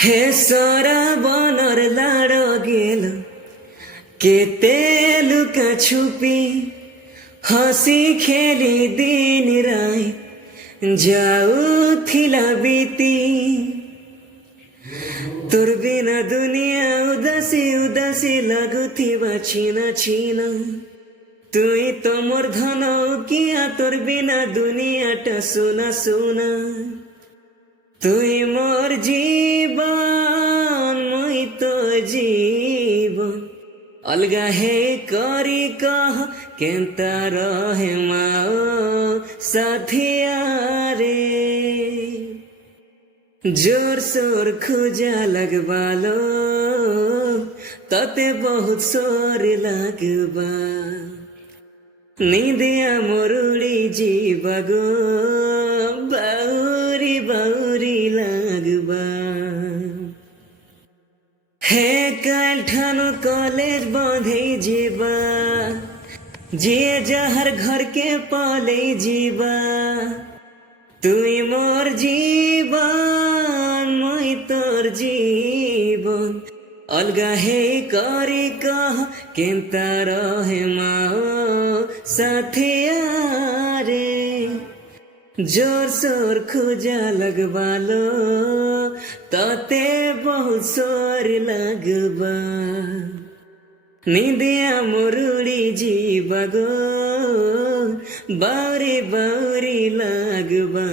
হে সরা বনর লাড় গেল কেতে লুকা ছুপি হসি খেলি দিন রায় যাউথিলা বিতি তোর বিনা দুনিয়া উদাসী উদাসী লাগুথিবা ছিনা ছিনা তুই তো মোর ধন কিয়া তোর বিনা দুনিয়াটা সোনা সোনা তুই মোর জীবন মুই তো জীবন অলগা হে করি কহ কেনতা রহে মাও সাথিয়া রে জোর সোর খুঁজা लगवालो तते बहुत सोर लगबा नींदिया मोरुड़ी जीवा गो बाउरी बाउरी लगबा हे कल ठानो कॉलेज बंधे जीवा जे जहर घर के पाले जीवा তুই মোর জীবন মই তোর জীবন অলগা হে করি কহ কেনতা রহে মাও সাথিয়া রে জোর সোর খুঁজা लगवालो तते बहुत सोर लगबा नींदिया मोरुड़ी जीवा गो बाउरी बाउरी लगबा।